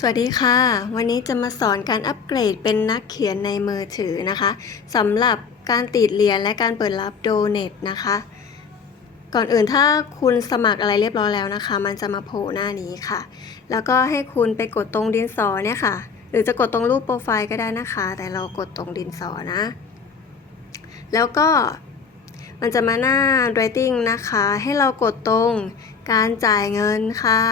สวัสดีค่ะ วันนี้จะมาสอนการอัปเกรดเป็นนักเขียนในมือถือนะคะสำหรับการติดเหรียญและการเปิดรับโดเนทนะคะ ก่อนอื่นถ้าคุณสมัครอะไรเรียบร้อยแล้วนะคะ มันจะมาโผล่หน้านี้ค่ะ แล้วก็ให้คุณไปกดตรงดินสอเนี่ยค่ะ หรือจะกดตรงรูปโปรไฟล์ก็ได้นะคะ แต่เรากดตรงดินสอนะ แล้วก็มันจะมาหน้า writing นะคะ ให้เรากดตรงการจ่ายเงินค่ะ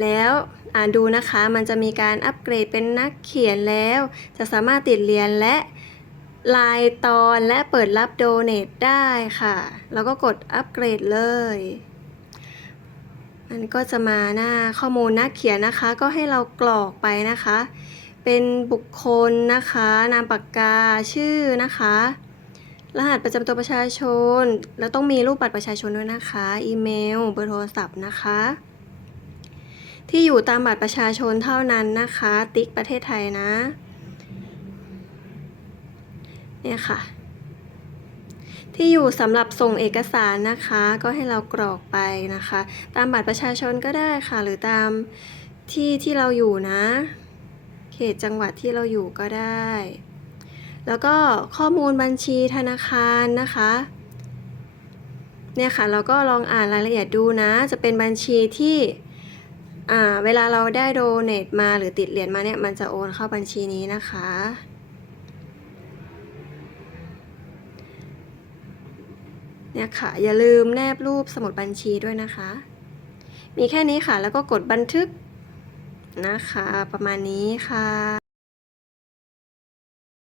แล้วอ่านดูนะคะมันจะมีการอัปเกรดเป็นนักเขียนแล้ว จะสามารถติดเรียญและลายตอนและเปิดรับโดเนทได้ค่ะ แล้วก็กดอัปเกรดเลย มันก็จะมาหน้าข้อมูลนักเขียนนะคะ ก็ให้เรากรอกไปนะคะ เป็นบุคคลนะคะ นามปากกาชื่อนะคะ รหัสประจำตัวประชาชน แล้วต้องมีรูปบัตรประชาชนด้วยนะคะ อีเมล เบอร์โทรศัพท์นะคะ ที่อยู่ตามบัตรประชาชนเท่านั้นนะคะ ติ๊กประเทศไทยนะ เนี่ยค่ะ ที่อยู่สำหรับส่งเอกสารนะคะ ก็ให้เรากรอกไปนะคะ ตามบัตรประชาชนก็ได้ค่ะ หรือตามที่ที่เราอยู่นะ เขตจังหวัดที่เราอยู่ก็ได้ แล้วก็ข้อมูลบัญชีธนาคารนะคะเนี่ยค่ะเราก็ลองอ่านรายละเอียดดูนะ จะเป็นบัญชีที่ เวลาเราได้โดเนตมาหรือติดเหรียญมาเนี่ย มันจะโอนเข้าบัญชีนี้นะคะ เนี่ยค่ะ อย่าลืมแนบรูปสมุดบัญชีด้วยนะคะ มีแค่นี้ค่ะ แล้วก็กดบันทึกนะคะ ประมาณนี้ค่ะ